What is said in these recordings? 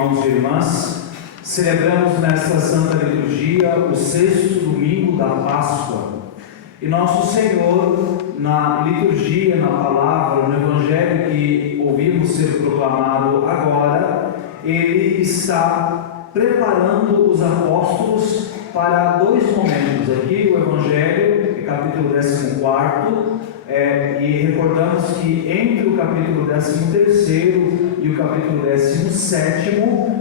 irmãos e irmãs, celebramos nesta Santa Liturgia o 6º domingo da Páscoa. E Nosso Senhor, na liturgia, na palavra, no Evangelho que ouvimos ser proclamado agora, Ele está preparando os apóstolos para dois momentos. Aqui o Evangelho, capítulo 14, e recordamos que entre o capítulo 13º e o capítulo 17º,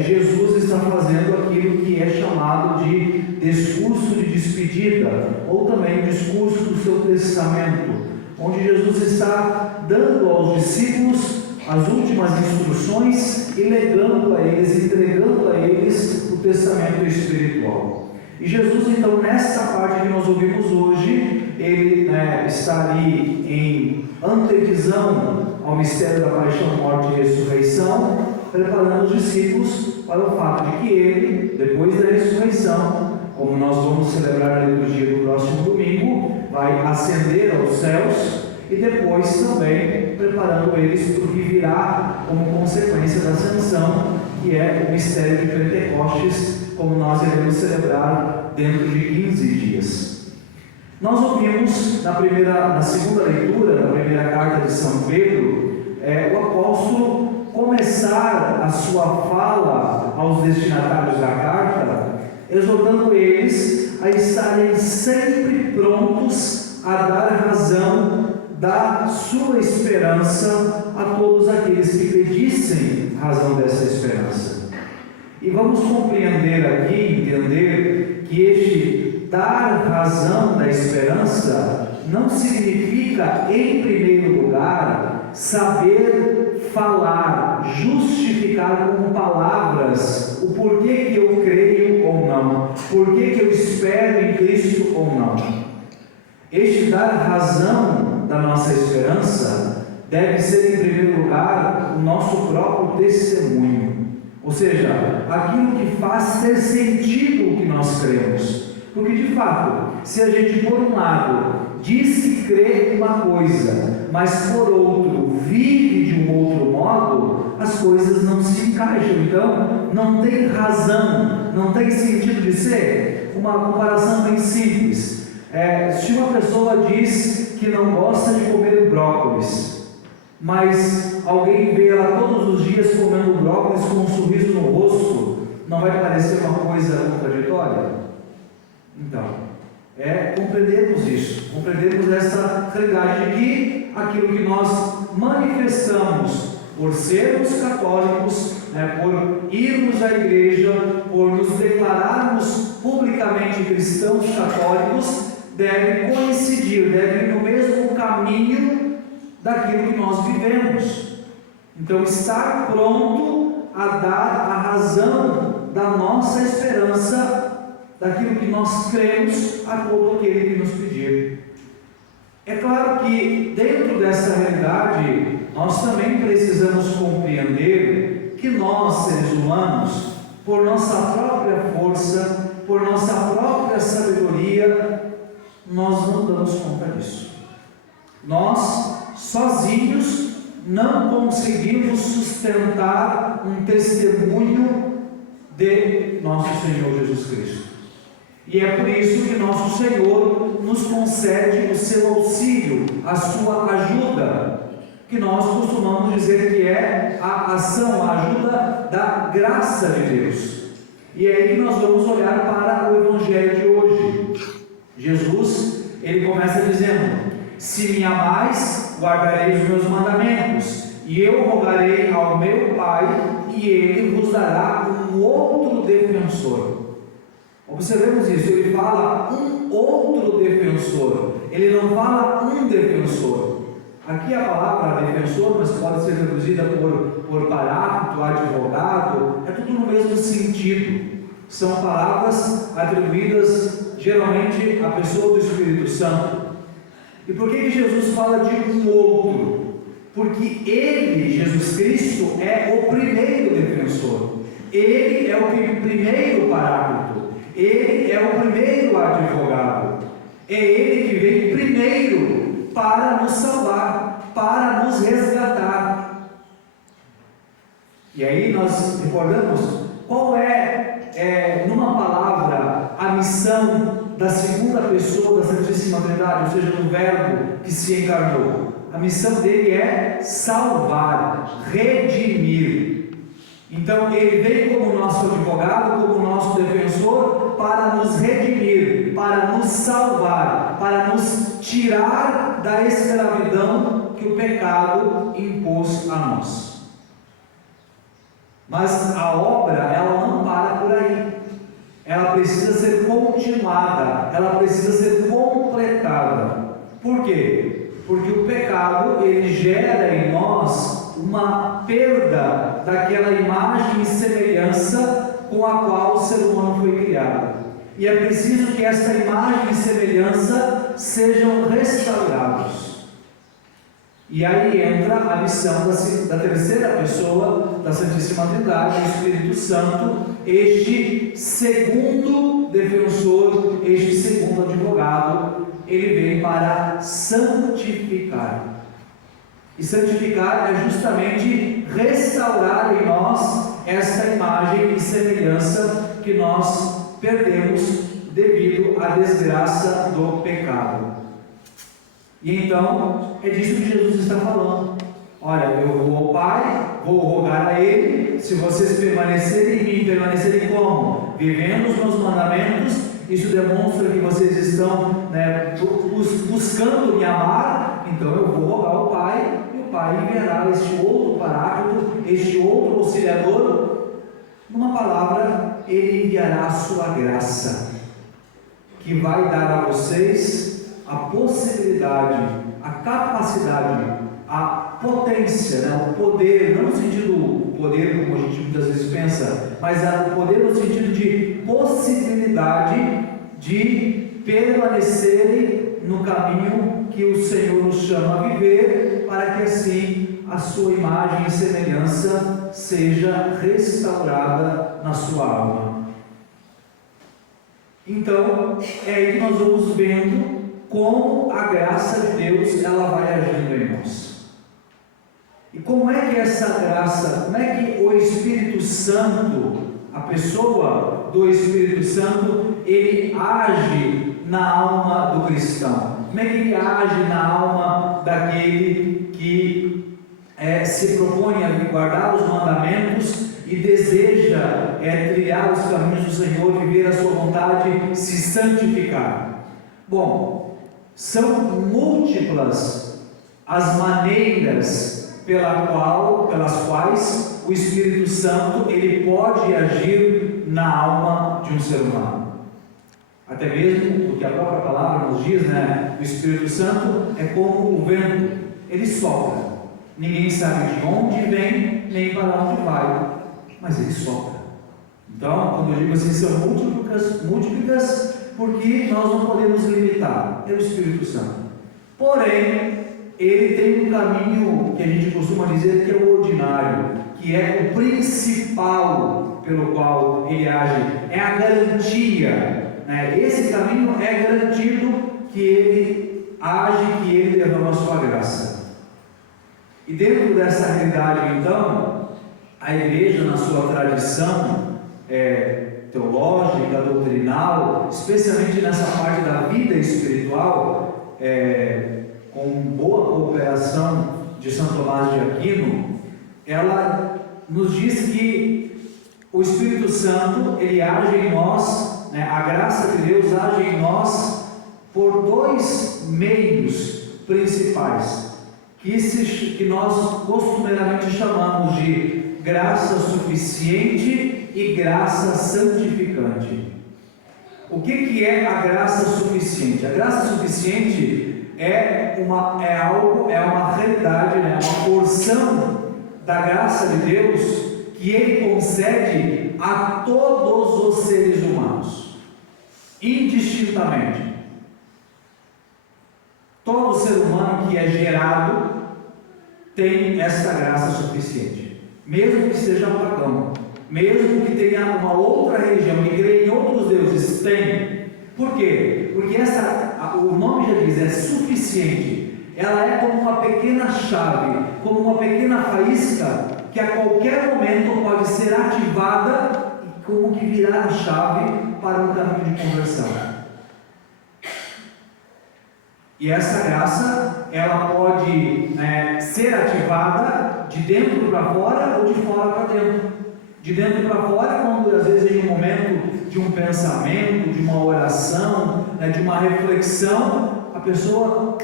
Jesus está fazendo aquilo que é chamado de discurso de despedida, ou também discurso do seu testamento, onde Jesus está dando aos discípulos as últimas instruções e legando a eles, entregando a eles o testamento espiritual. E Jesus, então, nesta parte que nós ouvimos hoje, ele está ali em antevisão ao mistério da paixão, morte e ressurreição, preparando os discípulos para o fato de que ele, depois da ressurreição, como nós vamos celebrar a liturgia do próximo domingo, vai ascender aos céus e depois também preparando eles para o que virá como consequência da ascensão, que é o mistério de Pentecostes, como nós iremos celebrar dentro de 15 dias. Nós ouvimos na segunda leitura da primeira carta de São Pedro, o apóstolo começar a sua fala aos destinatários da carta, exortando eles a estarem sempre prontos a dar razão da sua esperança a todos aqueles que pedissem razão dessa esperança. E vamos compreender aqui, entender que este dar razão da esperança não significa, em primeiro lugar, saber falar, justificar com palavras o porquê que eu creio ou não, porquê que eu espero em Cristo ou não. Este dar razão da nossa esperança deve ser, em primeiro lugar, o nosso próprio testemunho, ou seja, aquilo que faz ter sentido o que nós cremos. Porque, de fato, se a gente, por um lado, diz que crê uma coisa, mas por outro vive de um outro modo, as coisas não se encaixam. Então, não tem razão, não tem sentido de ser. Uma comparação bem simples. Se uma pessoa diz que não gosta de comer brócolis, mas alguém vê ela todos os dias comendo brócolis com um sorriso no rosto, não vai parecer uma coisa contraditória? Então, compreendermos isso, compreendermos essa realidade de que aquilo que nós manifestamos por sermos católicos, por irmos à igreja, por nos declararmos publicamente cristãos católicos, deve coincidir, deve ir no mesmo caminho daquilo que nós vivemos. Então, estar pronto a dar a razão da nossa esperança, daquilo que nós cremos, a todo aquele que nos pedir. É claro que dentro dessa realidade nós também precisamos compreender que nós, seres humanos, por nossa própria força, por nossa própria sabedoria, nós não damos conta disso. Nós, sozinhos, não conseguimos sustentar um testemunho de nosso Senhor Jesus Cristo. E é por isso que nosso Senhor nos concede o seu auxílio, a sua ajuda, que nós costumamos dizer que é a ação, a ajuda da graça de Deus. E é aí que nós vamos olhar para o Evangelho de hoje. Jesus, ele começa dizendo: se me amais, guardarei os meus mandamentos, e eu rogarei ao meu Pai, e ele vos dará um outro defensor. Observemos isso, ele fala um outro defensor, ele não fala um defensor. Aqui a palavra defensor, mas pode ser traduzida por paráclito, advogado, é tudo no mesmo sentido. São palavras atribuídas geralmente à pessoa do Espírito Santo. E por que Jesus fala de um outro? Porque ele, Jesus Cristo, é o primeiro defensor, ele é o primeiro paráclito, ele é o primeiro advogado, é ele que veio primeiro para nos salvar, para nos resgatar. E aí nós recordamos qual é, numa palavra, a missão da segunda pessoa da Santíssima Trindade, ou seja, do Verbo que se encarnou. A missão dele é salvar, redimir. Então ele veio como nosso advogado, como nosso defensor, para nos redimir, para nos salvar, para nos tirar da escravidão que o pecado impôs a nós. Mas a obra, ela não para por aí. Ela precisa ser continuada, ela precisa ser completada. Por quê? Porque o pecado, ele gera em nós uma perda daquela imagem e semelhança com a qual o ser humano foi criado. E é preciso que essa imagem e semelhança sejam restaurados. E aí entra a missão da terceira pessoa da Santíssima Trindade, o Espírito Santo, este segundo defensor, este segundo advogado. Ele vem para santificar. E santificar é justamente restaurar em nós esta imagem e semelhança que nós perdemos devido à desgraça do pecado. E então, é disso que Jesus está falando. Olha, eu vou ao Pai, vou rogar a Ele, se vocês permanecerem em mim, permanecerem como? Vivendo os meus mandamentos. Isso demonstra que vocês estão, buscando me amar. Então eu vou rogar ao Pai, e o Pai enviará este outro Paráclito, este outro Auxiliador. Numa palavra, Ele enviará a sua graça, que vai dar a vocês a possibilidade, a capacidade, a potência, o poder, não no sentido poder como a gente muitas vezes pensa, mas o poder no sentido de possibilidade de permanecerem no caminho que o Senhor nos chama a viver, para que assim a sua imagem e semelhança seja restaurada na sua alma. Então, é aí que nós vamos vendo como a graça de Deus ela vai agindo em nós. E como é que essa graça, como é que o Espírito Santo, a pessoa do Espírito Santo, ele age na alma do cristão? Como é que ele age na alma daquele que se propõe a guardar os mandamentos e deseja trilhar os caminhos do Senhor, viver a sua vontade, se santificar? Bom, são múltiplas as maneiras pelas quais o Espírito Santo ele pode agir na alma de um ser humano. Até mesmo porque a própria palavra nos diz, o Espírito Santo é como o vento, ele sopra. Ninguém sabe de onde vem, nem para onde vai, mas ele sopra. Então, quando eu digo assim, são múltiplas, porque nós não podemos limitar, é o Espírito Santo. Porém, ele tem um caminho que a gente costuma dizer que é o ordinário, que é o principal pelo qual ele age, é a garantia. Esse caminho é garantido que ele age, que ele derrama a sua graça. E dentro dessa realidade, então, a igreja, na sua tradição teológica, doutrinal, especialmente nessa parte da vida espiritual, com boa cooperação de São Tomás de Aquino, ela nos diz que o Espírito Santo ele age em nós, a graça de Deus age em nós por dois meios principais, que nós costumeiramente chamamos de graça suficiente e graça santificante. O que é a graça suficiente? A graça suficiente é uma realidade, uma porção da graça de Deus que Ele concede a todos os seres humanos, indistintamente. Todo ser humano que é gerado tem essa graça suficiente, mesmo que seja pagão, mesmo que tenha uma outra religião, que crê em outros deuses, tem. Por quê? Porque o nome já diz, é suficiente. Ela é como uma pequena chave, como uma pequena faísca que a qualquer momento pode ser ativada e como que virar a chave para um caminho de conversão. E essa graça, ela pode ser ativada de dentro para fora ou de fora para dentro. De dentro para fora, quando às vezes em um momento de um pensamento, de uma oração, de uma reflexão, a pessoa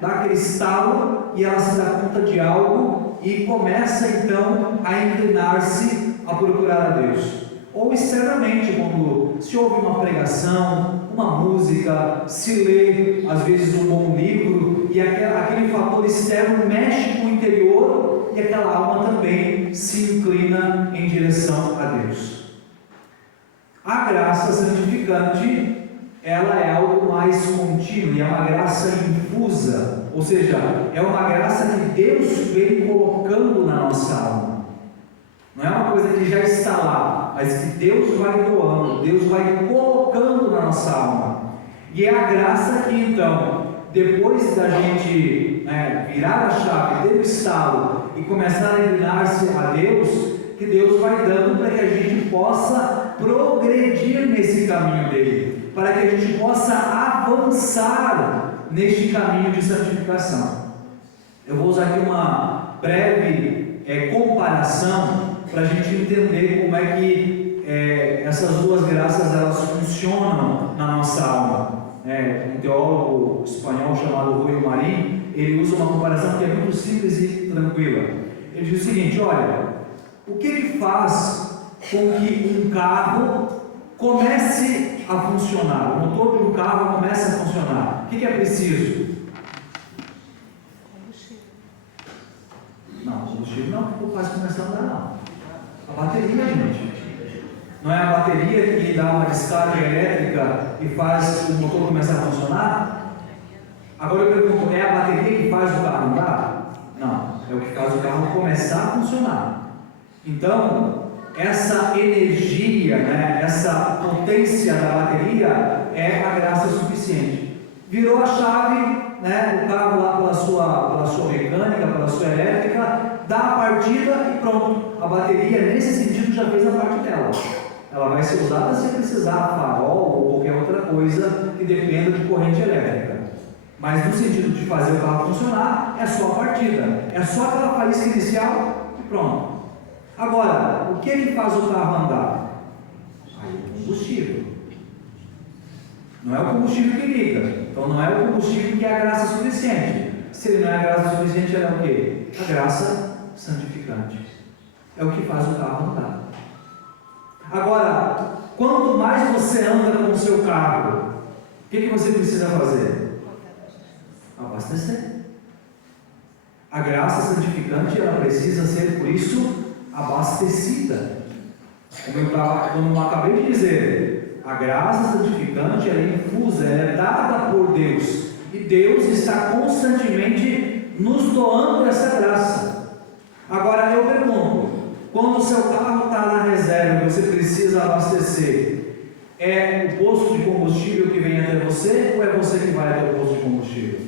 dá aquele estalo e ela se dá conta de algo e começa então a inclinar-se a procurar a Deus. Ou externamente, quando se ouve uma pregação, uma música, se lê às vezes um bom livro e aquele fator externo mexe com o interior e aquela alma também se inclina em direção a Deus. A graça santificante, ela é algo mais contínuo, e é uma graça infusa, ou seja, é uma graça que Deus vem colocando na nossa alma. Não é uma coisa que já está lá, mas que Deus vai doando, Deus vai colocando na nossa alma. E é a graça que então, depois da gente virar a chave, ter o estalo e começar a inclinar-se a Deus, que Deus vai dando para que a gente possa progredir nesse caminho dele, para que a gente possa avançar neste caminho de santificação. Eu vou usar aqui uma breve comparação para a gente entender como é que essas duas graças elas funcionam na nossa alma. Um teólogo espanhol chamado Rui Marim, ele usa uma comparação que é muito simples e tranquila. Ele diz o seguinte: olha, o que faz com que um carro comece a funcionar? O motor de um carro comece a funcionar. O que é preciso? Não, combustível não, porque faz começar a andar não. A bateria, gente. Não é a bateria que dá uma descarga elétrica e faz o motor começar a funcionar? Agora eu pergunto, é a bateria que faz o carro andar? Não, é o que faz o carro começar a funcionar. Então, essa energia, essa potência da bateria é a graça suficiente. Virou a chave, o carro lá pela sua mecânica, pela sua elétrica, dá a partida e pronto. A bateria, nesse sentido, já fez a parte dela. Ela vai ser usada se precisar farol ou qualquer outra coisa que dependa de corrente elétrica. Mas no sentido de fazer o carro funcionar, é só a partida. É só aquela faísca inicial e pronto. Agora, o que faz o carro andar? Aí o combustível. Não é o combustível que liga. Então não é o combustível que é a graça suficiente. Se ele não é a graça suficiente, ele é o quê? A graça santificante. É o que faz o carro andar. Agora, quanto mais você anda com o seu carro, o que você precisa fazer? Abastecer. A graça santificante, ela precisa ser, por isso, abastecida. Como eu acabei de dizer, a graça santificante ela é infusa, ela é dada por Deus, e Deus está constantemente nos doando essa graça. Agora eu pergunto, quando o seu carro está na reserva e você precisa abastecer, é o posto de combustível que vem até você ou é você que vai até o posto de combustível?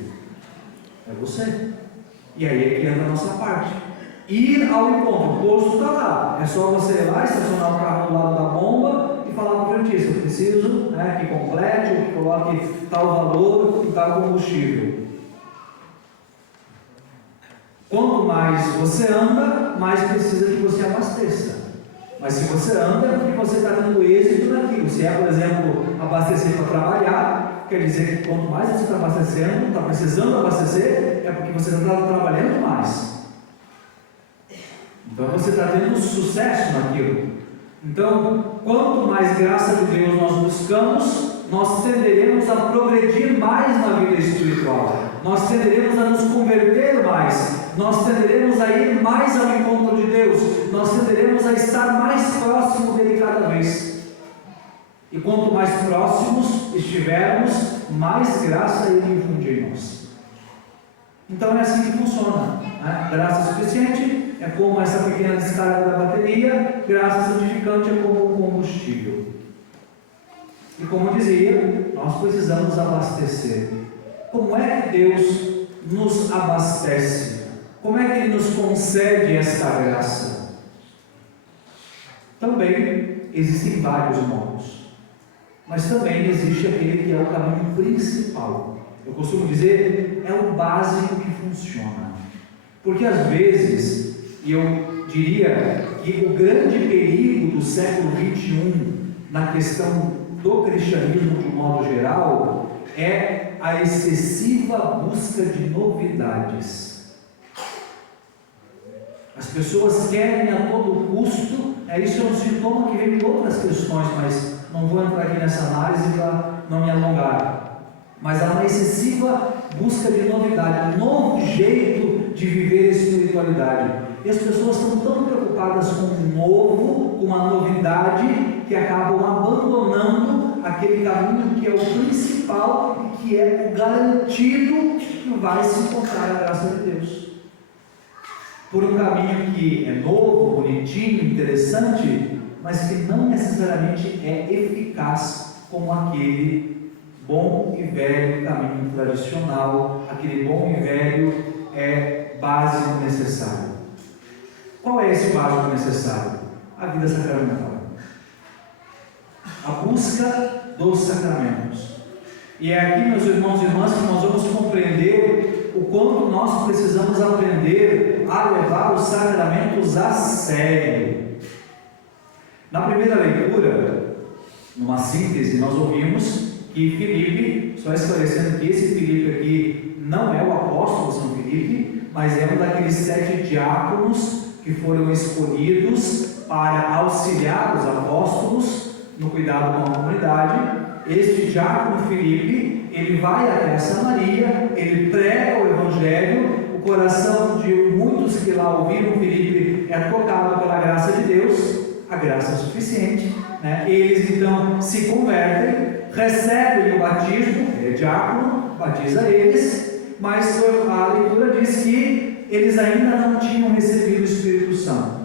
É você. E aí é que entra a nossa parte. Ir ao encontro, o posto está lá, é só você ir lá, estacionar o carro do lado da bomba e falar para o frentista: eu preciso que complete ou que coloque tal valor e tal combustível. Quanto mais você anda, mais precisa que você abasteça. Mas se você anda, é porque você está tendo êxito naquilo. Se é, por exemplo, abastecer para trabalhar, quer dizer que quanto mais você está abastecendo, está precisando abastecer, é porque você está trabalhando mais. Então você está tendo sucesso naquilo. Então, quanto mais graça de Deus nós buscamos, nós tenderemos a progredir mais na vida espiritual. Nós tenderemos a nos converter mais. Nós tenderemos a ir mais ao encontro de Deus. Nós tenderemos a estar mais próximo dele cada vez. E quanto mais próximos estivermos, mais graça ele infunde em nós. Então é assim que funciona. Graça suficiente é como essa pequena descarga da bateria, graça santificante é como o combustível. E como eu dizia, nós precisamos abastecer. Como é que Deus nos abastece? Como é que Ele nos concede esta graça? Também existem vários modos, mas também existe aquele que é o caminho principal. Eu costumo dizer, é o básico que funciona. Porque às vezes, e eu diria que o grande perigo do século XXI na questão do cristianismo de um modo geral é a excessiva busca de novidades. As pessoas querem a todo custo, isso é um sintoma que vem de outras questões, mas não vou entrar aqui nessa análise para não me alongar. Mas há uma excessiva busca de novidade, um novo jeito de viver a espiritualidade. E as pessoas estão tão preocupadas com o novo, com a novidade, que acabam abandonando aquele caminho que é o principal e que é o garantido que vai se encontrar a graça de Deus. Por um caminho que é novo, bonitinho, interessante, mas que não necessariamente é eficaz como aquele bom e velho caminho tradicional, aquele bom e velho básico necessário. Qual é esse básico necessário? A vida sacramental. A busca dos sacramentos. E é aqui, meus irmãos e irmãs, que nós vamos compreender o quanto nós precisamos aprender a levar os sacramentos a sério. Na primeira leitura, numa síntese, nós ouvimos que Filipe, só esclarecendo que esse Filipe aqui não é o apóstolo São Filipe, mas é um daqueles 7 diáconos que foram escolhidos para auxiliar os apóstolos no cuidado com a comunidade. Este diácono Filipe, ele vai até Samaria, ele prega o Evangelho, o coração de muitos que lá ouviram Filipe é tocado pela graça de Deus, a graça é suficiente, né? Eles então se convertem, recebem o batismo, ele é diácono, batiza eles, mas a leitura diz que eles ainda não tinham recebido o Espírito Santo.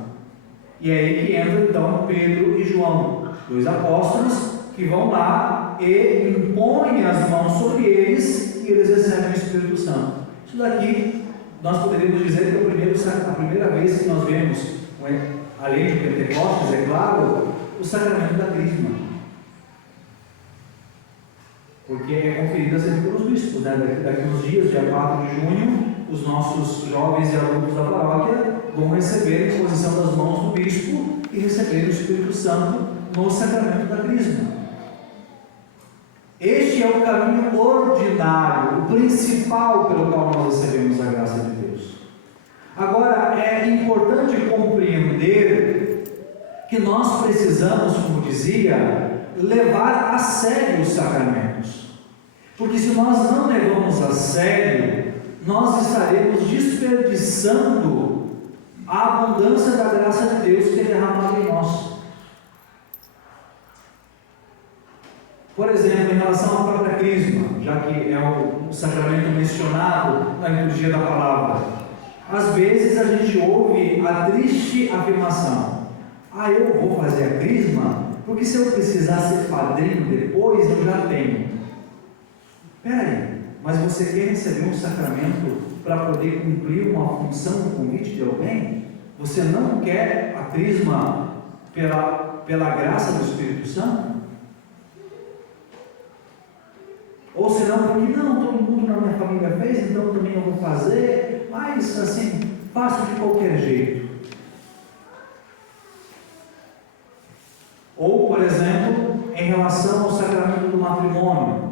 E é aí que entram então Pedro e João, 2 apóstolos, que vão lá e impõem as mãos sobre eles e eles recebem o Espírito Santo. Isso daqui nós poderíamos dizer que é a primeira vez que nós vemos, além de Pentecostes, é claro, o sacramento da crisma. Porque é conferida sempre pelos bispos, né? Daqui uns dias, dia 4 de junho, os nossos jovens e adultos da paróquia vão receber a imposição das mãos do bispo e receber o Espírito Santo no sacramento da crisma. Este é o caminho ordinário, o principal pelo qual nós recebemos a graça de Deus. Agora, é importante compreender que nós precisamos, como dizia, levar a sério os sacramentos. Porque se nós não levamos a sério, nós estaremos desperdiçando a abundância da graça de Deus que é derramada em nós. Por exemplo, em relação à própria crisma, já que é o sacramento mencionado na liturgia da palavra, às vezes a gente ouve a triste afirmação: eu vou fazer a crisma porque se eu precisar ser padrinho depois, eu já tenho. Peraí, mas você quer receber um sacramento para poder cumprir uma função, um convite de alguém? Você não quer a crisma pela graça do Espírito Santo? Ou senão, porque não, todo mundo na minha família fez, então também eu vou fazer, mas assim, faço de qualquer jeito. Ou, por exemplo, em relação ao sacramento do matrimônio.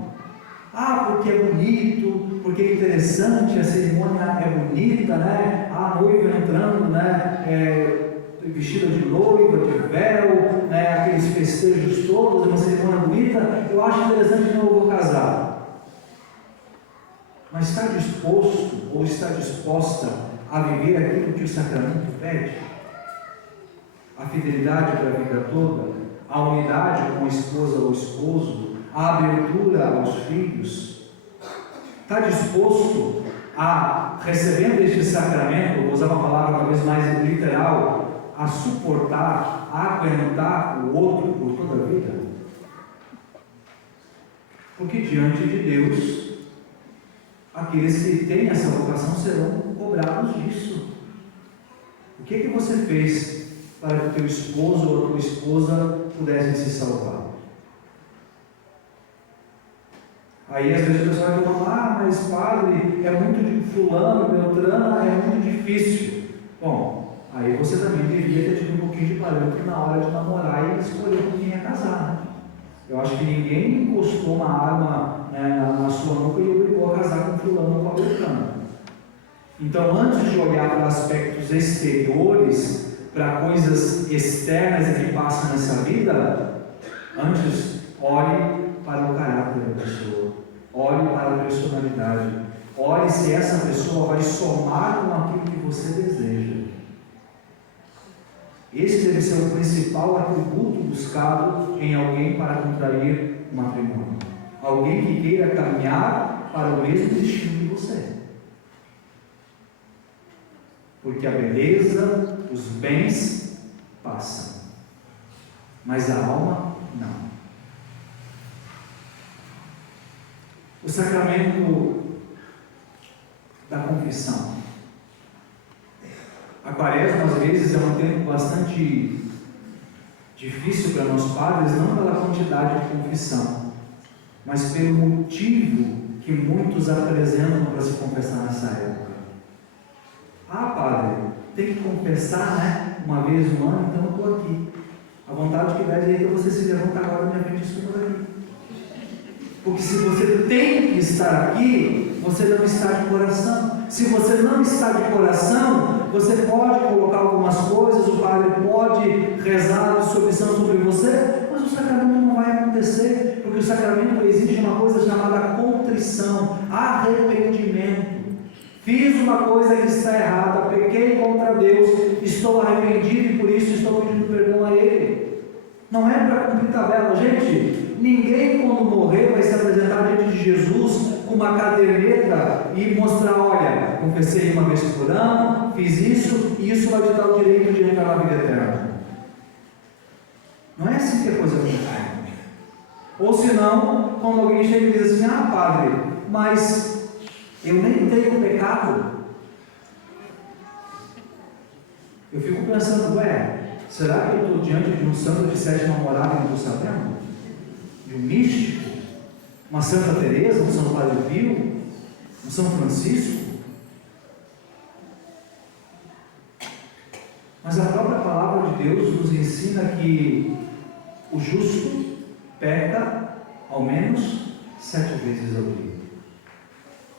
Porque é bonito, porque é interessante, a cerimônia é bonita, né? A noiva entrando, né? Vestida de noiva, de véu, né? Aqueles festejos todos, uma cerimônia bonita. Eu acho interessante que eu vou casar. Mas está disposto ou está disposta a viver aquilo que o sacramento pede? A fidelidade para a vida toda, a unidade com a esposa ou esposo, a abertura aos filhos. Está disposto a, recebendo este sacramento, vou usar uma palavra talvez mais literal, a suportar, a aguentar o outro por toda a vida? Porque diante de Deus, aqueles que têm essa vocação serão cobrados. cobrados disso. O que você fez para que o teu esposo ou a tua esposa pudessem se salvar? Aí às vezes o pessoal vai falar, mas padre, é muito de fulano, beltrano, é muito difícil. Bom, aí você também deveria ter tido um pouquinho de parâmetro na hora de namorar e escolher com quem ia casar, né? Eu acho que ninguém encostou uma arma, né, na sua nuca e obrigou a casar com fulano ou com a beltrana. Então, antes de olhar para aspectos exteriores, para coisas externas que passam nessa vida, antes olhe para o caráter da pessoa, olhe para a personalidade, olhe se essa pessoa vai somar com aquilo que você deseja. Esse deve ser o principal atributo buscado em alguém para contrair um matrimônio. Alguém que queira caminhar para o mesmo destino que você. Porque a beleza, os bens passam, mas a alma não. O sacramento da confissão. A Quaresma, às vezes, é um tempo bastante difícil para nós padres, não pela quantidade de confissão, mas pelo motivo que muitos apresentam para se confessar nessa época. Ah, padre, tem que confessar, né? Uma vez no ano, então eu estou aqui. A vontade que dá é que você se levanta agora na minha frente e estuda aqui. Porque se você tem que estar aqui, você não está de coração. Se você não está de coração, você pode colocar algumas coisas, o padre pode rezar a absolvição sobre você, mas o sacramento não vai acontecer, porque o sacramento exige uma coisa chamada contrição, arrependimento. Fiz uma coisa que está errada, pequei contra Deus, estou arrependido e por isso estou pedindo perdão a Ele. Não é para cumprir tabela, gente. Ninguém, quando morrer, vai se apresentar diante de Jesus com uma caderneta e mostrar: olha, confessei uma vez por ano, fiz isso, e isso vai te dar o direito de entrar na vida eterna. Não é assim que a coisa funciona. Ou senão, quando alguém chega e diz assim: ah, padre, mas eu nem tenho pecado. Eu fico pensando: será que eu estou diante de um santo de sétima morada e não estou sabendo? De um místico? Uma Santa Teresa, um São Padre Pio, um São Francisco? Mas a própria palavra de Deus nos ensina que o justo peca ao menos 7 vezes ao dia.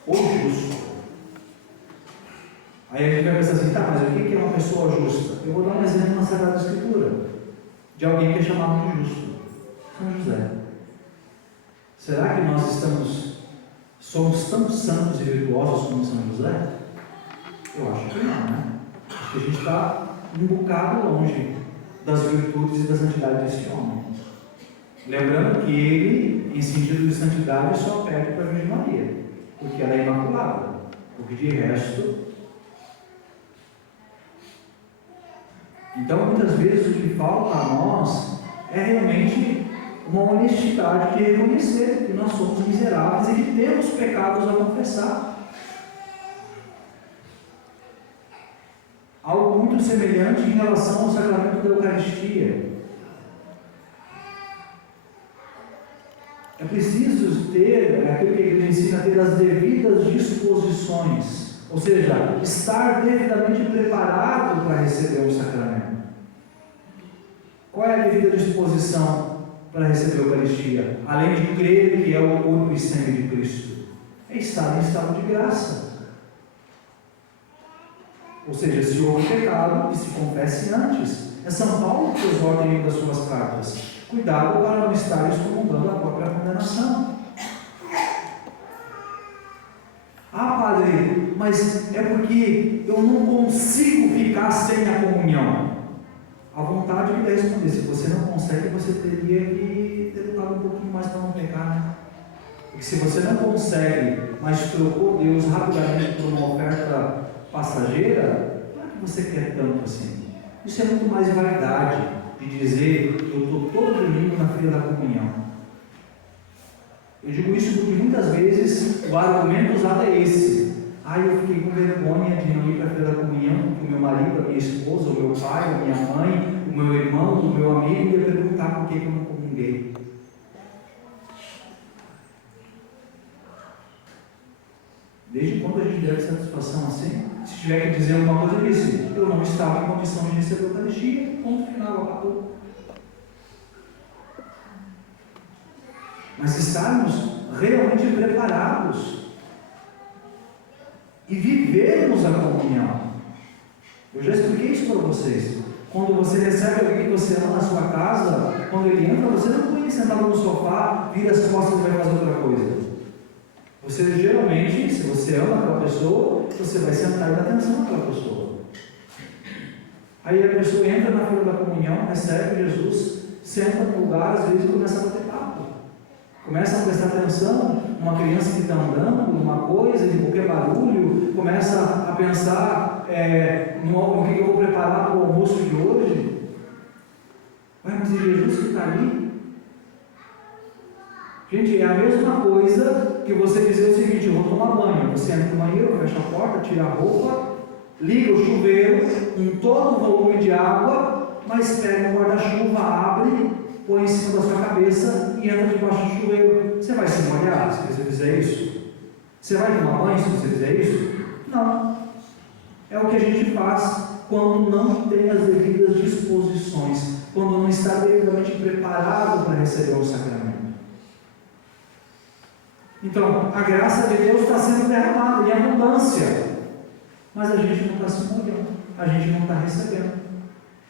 O justo. Aí a gente vai pensar assim: tá, mas o que é uma pessoa justa? Eu vou dar um exemplo na Sagrada Escritura de alguém que é chamado de justo: São José. Será que nós somos tão santos e virtuosos como São José? Eu acho que não, né? Acho que a gente está um bocado longe das virtudes e da santidade desse homem. Lembrando que ele, em sentido de santidade, só perde para a Virgem Maria, porque ela é imaculada, porque de resto. Então, muitas vezes o que falta a nós é realmente uma honestidade de reconhecer que nós somos miseráveis e que temos pecados a confessar. Algo muito semelhante em relação ao sacramento da Eucaristia. É preciso ter, aquilo que a igreja ensina, ter as devidas disposições, ou seja, estar devidamente preparado para receber um sacramento. Qual é a devida disposição para receber a Eucaristia? Além de crer que é o corpo e sangue de Cristo, é estar em estado de graça. Ou seja, se houve pecado, que se confesse antes. É São Paulo que exorta em uma das suas cartas: cuidado para não estar excomungando a própria condenação. Ah, padre, mas é porque eu não consigo ficar sem a comunhão. A vontade que deve responder: se você não consegue, você teria que ter lutado um pouquinho mais para não pecar, né? Porque se você não consegue, mas trocou Deus rapidamente por uma oferta passageira, claro que você quer tanto assim. Isso é muito mais vaidade de dizer: eu estou todo domingo na fila da comunhão. Eu digo isso porque muitas vezes o argumento usado é esse: Eu fiquei com vergonha de não ir para a fila da comunhão, porque o meu marido, a minha esposa, o meu pai, a minha mãe, o meu irmão, o meu amigo ia perguntar por que eu não comunguei. Desde quando a gente deve satisfação assim? Se tiver que dizer alguma coisa, eu disse: eu não estava em condição de receber a Eucaristia, ponto final, acabou. Mas estarmos realmente preparados e vivermos a comunhão. Eu já expliquei isso para vocês. Quando você recebe alguém que você ama na sua casa, quando ele entra, você não põe sentado no sofá, vira as costas e vai fazer outra coisa. Você geralmente, se você ama aquela pessoa, você vai sentar e dar atenção àquela pessoa. Aí a pessoa entra na fila da comunhão, recebe Jesus, senta no lugar, às vezes começa a bater papo. Começa a prestar atenção numa criança que está andando, numa coisa, de qualquer barulho, começa a pensar no que eu vou preparar para o almoço de hoje. Mas é Jesus que está ali. Gente, é a mesma coisa que você dizer o seguinte: eu vou tomar banho. Você entra no banheiro, fecha a porta, tira a roupa, liga o chuveiro com todo o volume de água, mas pega o guarda-chuva, abre, põe em cima da sua cabeça e entra debaixo do chuveiro. Você vai se molhar se você fizer isso? Você vai tomar banho se você fizer isso? Não. É o que a gente faz quando não tem as devidas disposições, quando não está devidamente preparado para receber o sacramento. Então, a graça de Deus está sendo derramada em abundância, mas a gente não está se molhando, a gente não está recebendo.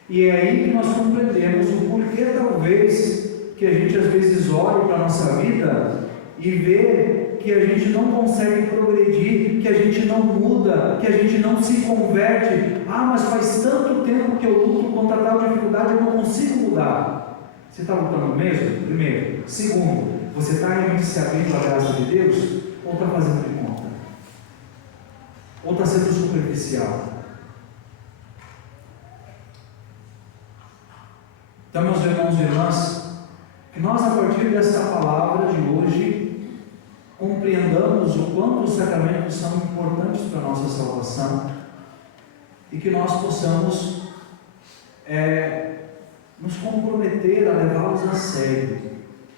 E é aí que nós compreendemos o porquê, talvez, que a gente às vezes olha para a nossa vida e vê que a gente não consegue progredir, que a gente não muda, que a gente não se converte. Mas faz tanto tempo que eu luto contra tal dificuldade, eu não consigo mudar. Você está lutando mesmo? Primeiro. Segundo, você está realmente se abrindo à graça de Deus? Ou está fazendo de conta? Ou está sendo superficial? Então, meus irmãos e irmãs, que nós, a partir dessa palavra de hoje, compreendamos o quanto os sacramentos são importantes para a nossa salvação e que nós possamos nos comprometer a levá-los a sério,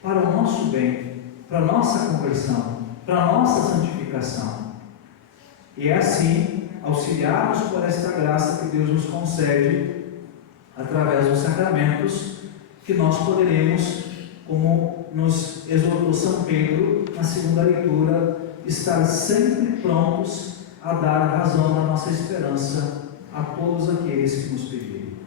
para o nosso bem, para a nossa conversão, para a nossa santificação. E é assim, auxiliados por esta graça que Deus nos concede, através dos sacramentos, que nós poderemos, como nos exortou São Pedro na segunda leitura, estar sempre prontos a dar razão da nossa esperança a todos aqueles que nos pedirem.